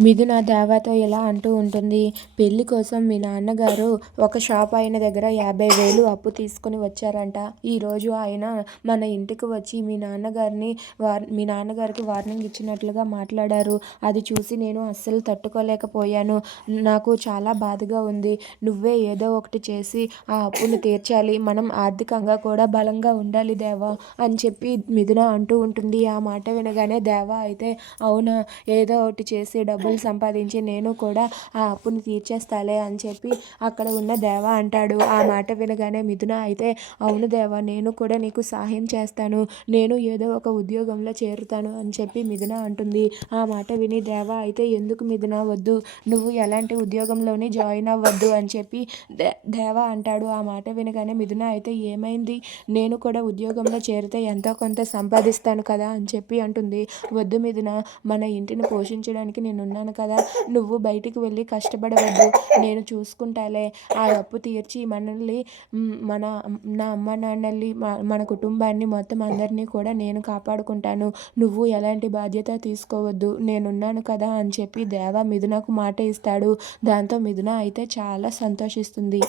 మిథున దేవాతో ఇలా అంటూ ఉంటుంది. పెళ్ళి కోసం మీ నాన్నగారు ఒక షాప్ ఆయన దగ్గర యాభై వేలు అప్పు తీసుకుని వచ్చారంట. ఈరోజు ఆయన మన ఇంటికి వచ్చి మీ నాన్నగారిని వార్ మీ నాన్నగారికి వార్నింగ్ ఇచ్చినట్లుగా మాట్లాడారు. అది చూసి నేను అస్సలు తట్టుకోలేకపోయాను. నాకు చాలా బాధగా ఉంది. నువ్వే ఏదో ఒకటి చేసి ఆ అప్పును తీర్చాలి. మనం ఆర్థికంగా కూడా బలంగా ఉండాలి దేవా అని చెప్పి మిథున అంటూ ఉంటుంది. ఆ మాట వినగానే దేవా అయితే అవునా? ఏదో ఒకటి చేసి డబ్బు డబ్బులు సంపాదించి నేను కూడా ఆ అప్పుని తీర్చేస్తాలే అని చెప్పి అక్కడ ఉన్న దేవా అంటాడు. ఆ మాట వినగానే మిథున అయితే అవును దేవా నేను కూడా నీకు సహాయం చేస్తాను. నేను ఏదో ఒక ఉద్యోగంలో చేరుతాను అని చెప్పి మిథున అంటుంది. ఆ మాట విని దేవా అయితే ఎందుకు మిథున వద్దు? నువ్వు ఎలాంటి ఉద్యోగంలోనే జాయిన్ అవ్వద్దు అని చెప్పి దేవా అంటాడు. ఆ మాట వినగానే మిథున అయితే ఏమైంది? నేను కూడా ఉద్యోగంలో చేరితే ఎంతో కొంత సంపాదిస్తాను కదా అని చెప్పి అంటుంది. వద్దు మిథున మన ఇంటిని పోషించడానికి నేను ఉన్నాను కదా నువ్వు బయటికి వెళ్ళి కష్టపడవద్దు. నేను చూసుకుంటాలే. ఆ అప్పు తీర్చి మనల్ని మన నా అమ్మ నాన్నల్ని మన కుటుంబాన్ని మొత్తం అందరినీ కూడా నేను కాపాడుకుంటాను. నువ్వు ఎలాంటి బాధ్యత తీసుకోవద్దు. నేనున్నాను కదా అని చెప్పి దేవ మిథునకు మాట ఇస్తాడు. దాంతో మిథున అయితే చాలా సంతోషిస్తుంది.